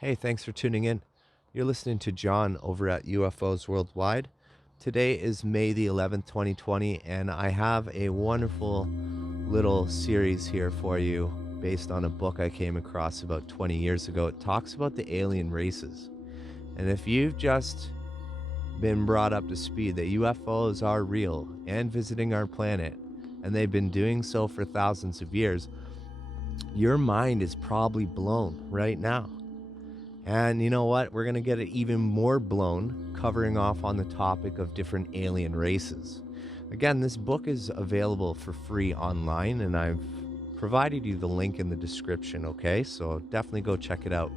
Hey, thanks for tuning in. You're listening to John over at UFOs Worldwide. Today is May the 11th, 2020, and I have a wonderful little series here for you based on a book I came across about 20 years ago. It talks about the alien races. And if you've just been brought up to speed that UFOs are real and visiting our planet, and they've been doing so for thousands of years, your mind is probably blown right now. And you know what? We're going to get it even more blown, covering off on the topic of different alien races. Again, this book is available for free online, and I've provided you the link in the description, okay? So definitely go check it out.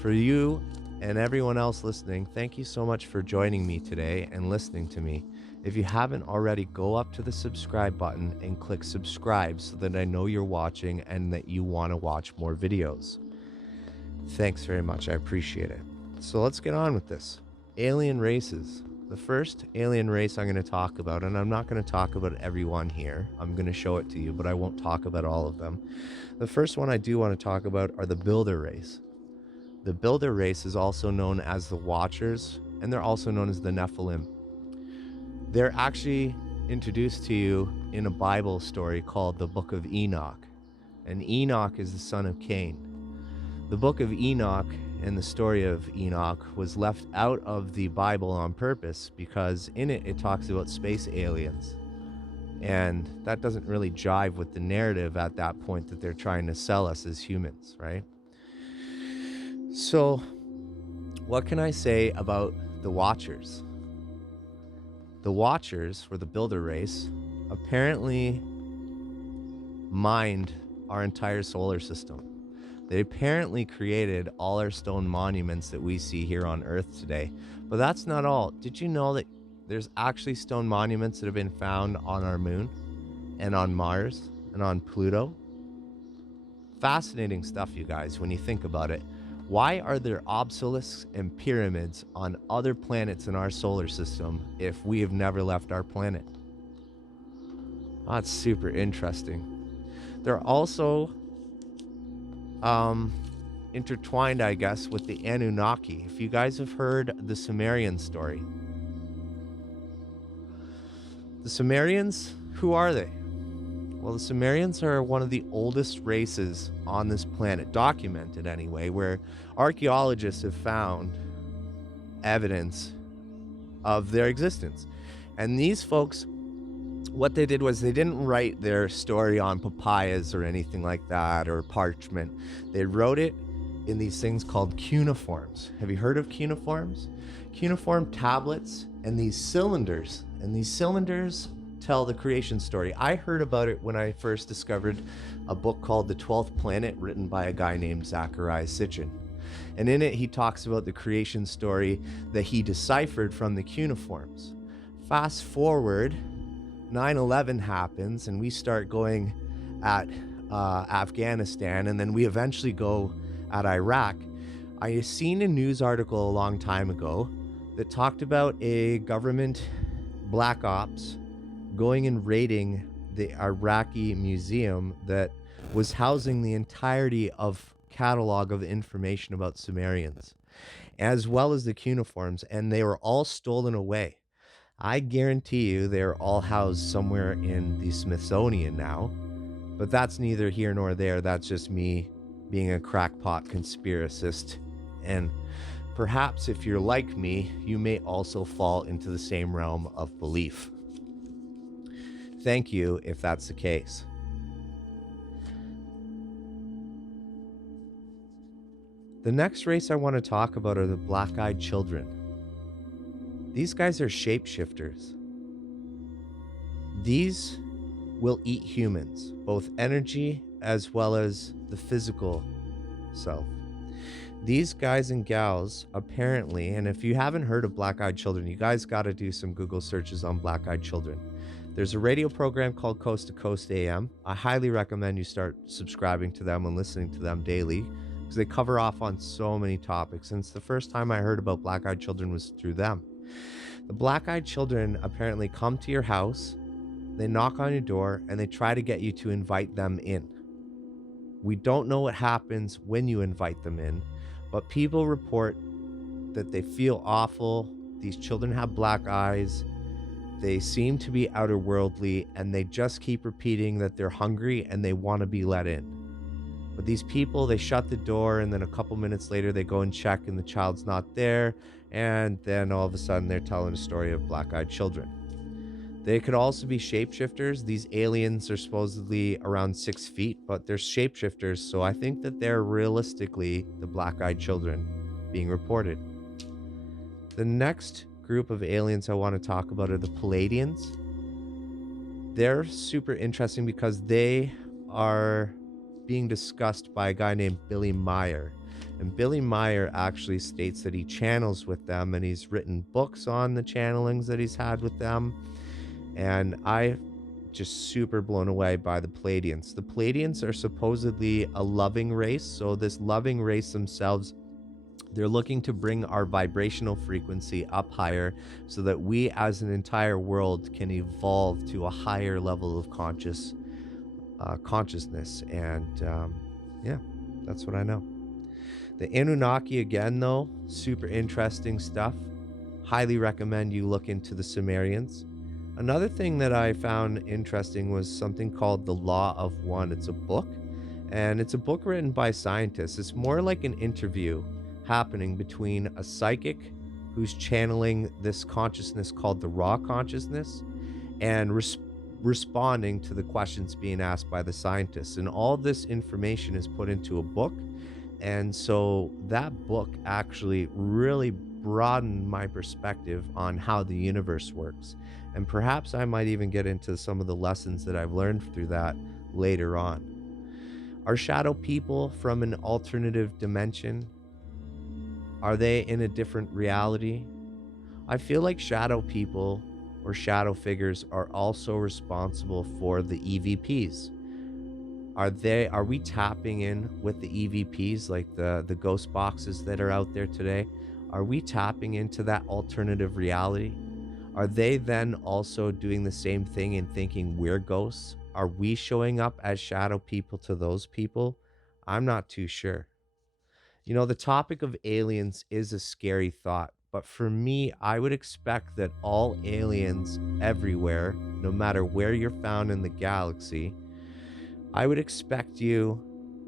For you and everyone else listening, thank you so much for joining me today and listening to me. If you haven't already, go up to the subscribe button and click subscribe so that I know you're watching and that you want to watch more videos. Thanks very much. I appreciate it. So let's get on with this. Alien races. The first alien race I'm going to talk about, and I'm not going to talk about everyone here. I'm going to show it to you, but I won't talk about all of them. The first one I do want to talk about are the Builder race. The Builder race is also known as the Watchers, and they're also known as the Nephilim. They're actually introduced to you in a Bible story called the Book of Enoch. And Enoch is the son of Cain. The book of Enoch and the story of Enoch was left out of the Bible on purpose because in it talks about space aliens. And that doesn't really jive with the narrative at that point that they're trying to sell us as humans, right? So, what can I say about the Watchers? The Watchers, or the Builder race, apparently mined our entire solar system. They apparently created all our stone monuments that we see here on Earth today. But that's not all. Did you know that there's actually stone monuments that have been found on our moon and on Mars and on Pluto? Fascinating stuff, you guys, when you think about it. Why are there obelisks and pyramids on other planets in our solar system if we have never left our planet? That's super interesting. They're also intertwined, I guess, with the Anunnaki. If you guys have heard the Sumerian story. The Sumerians, who are they? Well, the Sumerians are one of the oldest races on this planet, documented anyway, where archaeologists have found evidence of their existence. And these folks, what they did was they didn't write their story on papyrus or anything like that, or parchment. They wrote it in these things called cuneiforms. Have you heard of cuneiforms? Cuneiform tablets and these cylinders. And these cylinders tell the creation story. I heard about it when I first discovered a book called The 12th Planet, written by a guy named Zecharia Sitchin. And in it, he talks about the creation story that he deciphered from the cuneiforms. Fast forward, 9/11 happens and we start going at Afghanistan, and then we eventually go at Iraq. I seen a news article a long time ago that talked about a government black ops going and raiding the Iraqi museum that was housing the entirety of catalog of information about Sumerians, as well as the cuneiforms, and they were all stolen away. I guarantee you they're all housed somewhere in the Smithsonian now, but that's neither here nor there. That's just me being a crackpot conspiracist. And perhaps if you're like me, you may also fall into the same realm of belief. Thank you if that's the case. The next race I want to talk about are the black-eyed children. These guys are shapeshifters. These will eat humans, both energy as well as the physical self. These guys and gals apparently, and if you haven't heard of black-eyed children, you guys got to do some Google searches on black-eyed children. There's a radio program called Coast to Coast AM. I highly recommend you start subscribing to them and listening to them daily, because they cover off on so many topics. And it's the first time I heard about black-eyed children was through them. The black-eyed children apparently come to your house, they knock on your door, and they try to get you to invite them in. We don't know what happens when you invite them in, But people report that they feel awful. These children have black eyes. They seem to be outerworldly, and they just keep repeating that they're hungry and they want to be let in. But these people, they shut the door, and then a couple minutes later, they go and check, and the child's not there. And then all of a sudden, they're telling a story of black eyed children. They could also be shapeshifters. These aliens are supposedly around 6 feet, but they're shapeshifters. So I think that they're realistically the black eyed children being reported. The next group of aliens I want to talk about are the Palladians. They're super interesting because they are being discussed by a guy named Billy Meyer. And Billy Meyer actually states that he channels with them, and he's written books on the channelings that he's had with them. And I just super blown away by the Palladians. The Palladians are supposedly a loving race. So this loving race themselves, they're looking to bring our vibrational frequency up higher so that we as an entire world can evolve to a higher level of consciousness. And yeah, that's what I know. The Anunnaki, again, though, super interesting stuff. Highly recommend you look into the Sumerians. Another thing that I found interesting was something called the Law of One. It's a book, and it's a book written by scientists. It's more like an interview happening between a psychic who's channeling this consciousness called the raw consciousness and responding to the questions being asked by the scientists. And all this information is put into a book. And so that book actually really broadened my perspective on how the universe works. And perhaps I might even get into some of the lessons that I've learned through that later on. Are shadow people from an alternative dimension? Are they in a different reality? I feel like shadow people or shadow figures are also responsible for the EVPs. Are we tapping in with the EVPs, like the ghost boxes that are out there today? Are we tapping into that alternative reality? Are they then also doing the same thing and thinking we're ghosts? Are we showing up as shadow people to those people? I'm not too sure. You know, the topic of aliens is a scary thought, but for me, I would expect that all aliens everywhere, no matter where you're found in the galaxy, I would expect you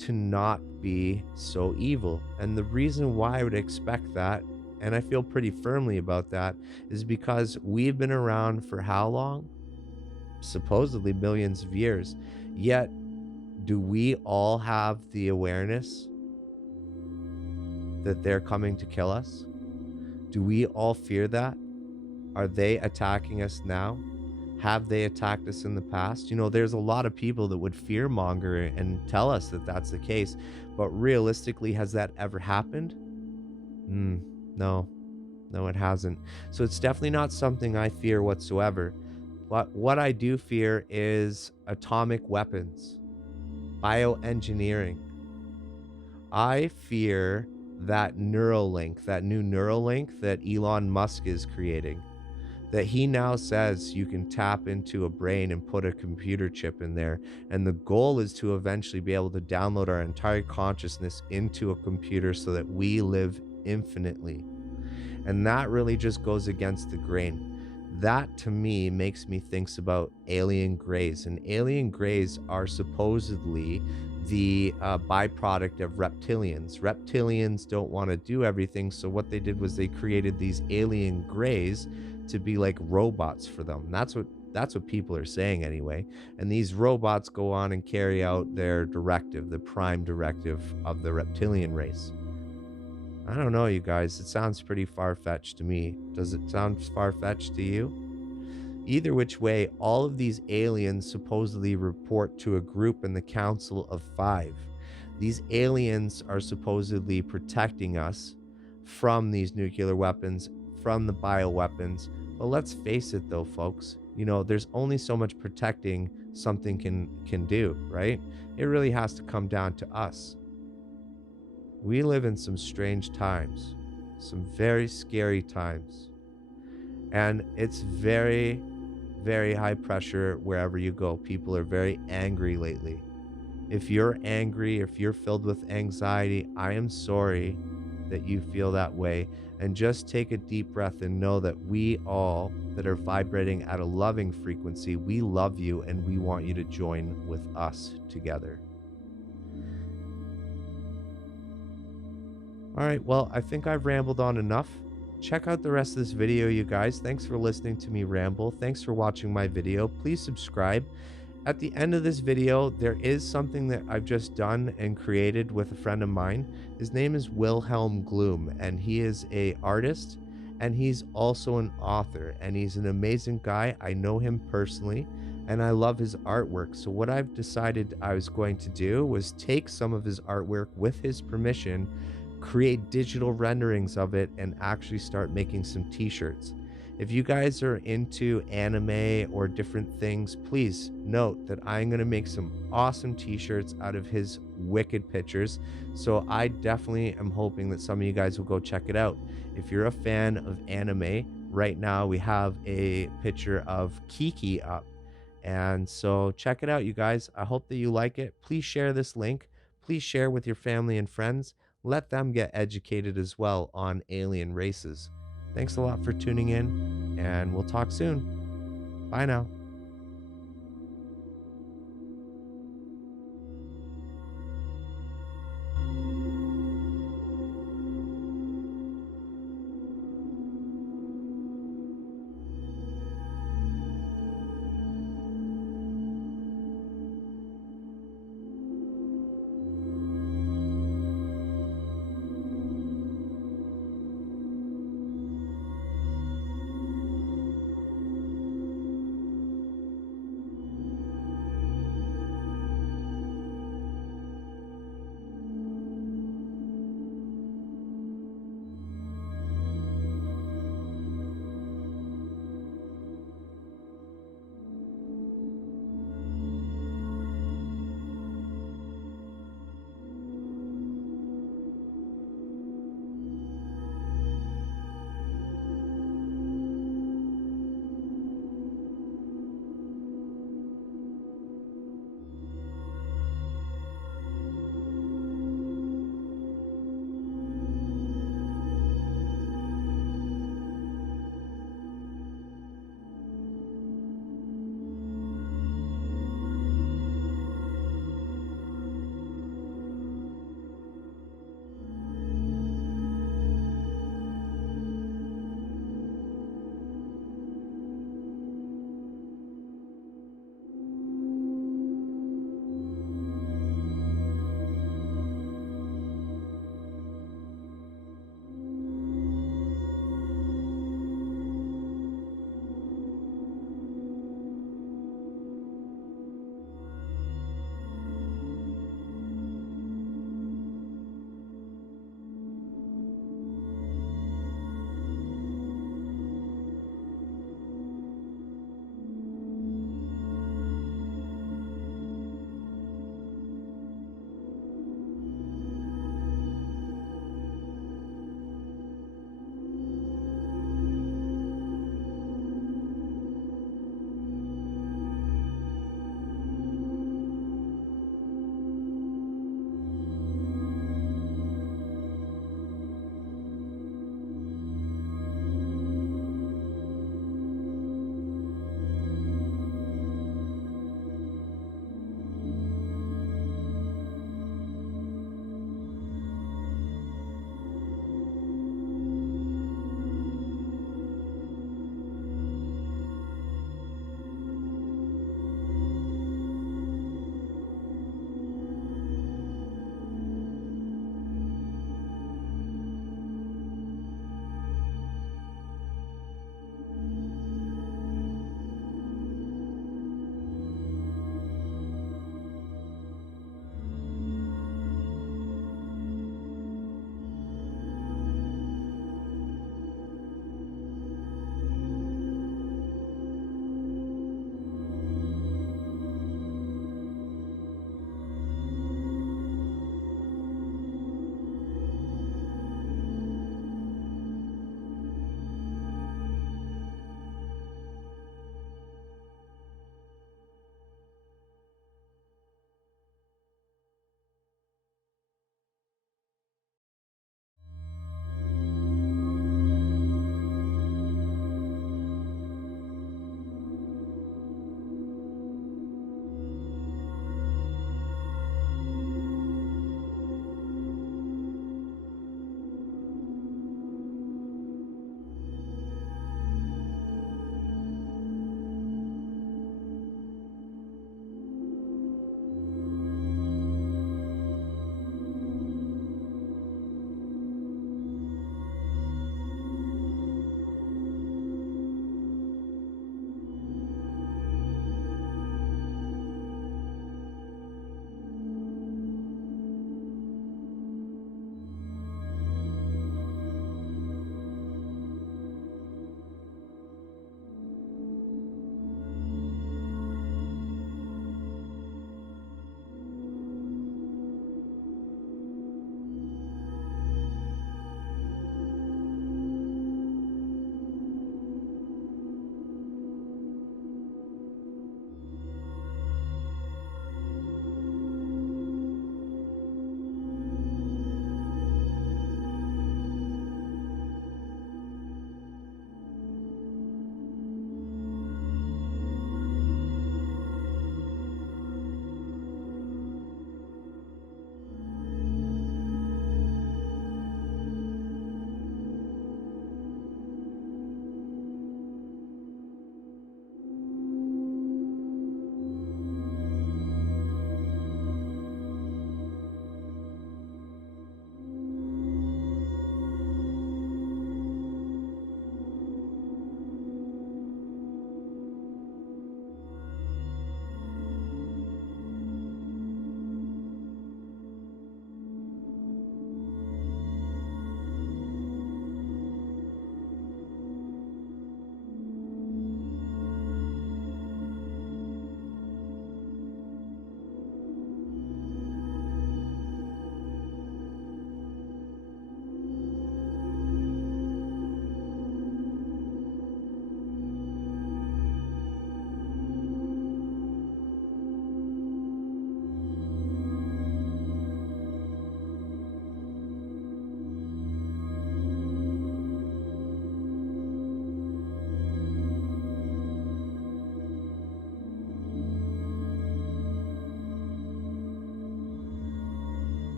to not be so evil. And the reason why I would expect that, and I feel pretty firmly about that, is because we've been around for how long? Supposedly millions of years. Yet, do we all have the awareness that they're coming to kill us? Do we all fear that? Are they attacking us now? Have they attacked us in the past? You know, there's a lot of people that would fearmonger and tell us that that's the case. But realistically, has that ever happened? No, it hasn't. So it's definitely not something I fear whatsoever. But what I do fear is atomic weapons, bioengineering. I fear that Neuralink, that new Neuralink that Elon Musk is creating, that he now says you can tap into a brain and put a computer chip in there. And the goal is to eventually be able to download our entire consciousness into a computer so that we live infinitely. And that really just goes against the grain. That to me makes me think about alien greys. And alien greys are supposedly the byproduct of reptilians. Reptilians don't want to do everything. So what they did was they created these alien greys to be like robots for them. That's what people are saying anyway. And these robots go on and carry out their directive, the prime directive of the reptilian race. I don't know, you guys. It sounds pretty far-fetched to me. Does it sound far-fetched to you? Either which way, all of these aliens supposedly report to a group in the Council of Five. These aliens are supposedly protecting us from these nuclear weapons, from the bioweapons. But let's face it though, folks, you know, there's only so much protecting something can do, right? It really has to come down to us. We live in some strange times, some very scary times. And it's very, very high pressure wherever you go. People are very angry lately. If you're angry, if you're filled with anxiety, I am sorry, that you feel that way. And just take a deep breath and know that we all that are vibrating at a loving frequency, we love you and we want you to join with us together. All right, well, I think I've rambled on enough. Check out the rest of this video, you guys. Thanks for listening to me ramble. Thanks for watching my video. Please subscribe. At the end of this video, there is something that I've just done and created with a friend of mine. His name is Wilhelm Gloom, and he is a artist, and he's also an author, and he's an amazing guy. I know him personally, and I love his artwork. So what I've decided I was going to do was take some of his artwork with his permission, create digital renderings of it, and actually start making some t-shirts. If you guys are into anime or different things, please note that I'm going to make some awesome t-shirts out of his wicked pictures. So I definitely am hoping that some of you guys will go check it out. If you're a fan of anime, right now we have a picture of Kiki up. And so check it out, you guys. I hope that you like it. Please share this link. Please share with your family and friends. Let them get educated as well on alien races. Thanks a lot for tuning in, and we'll talk soon. Bye now.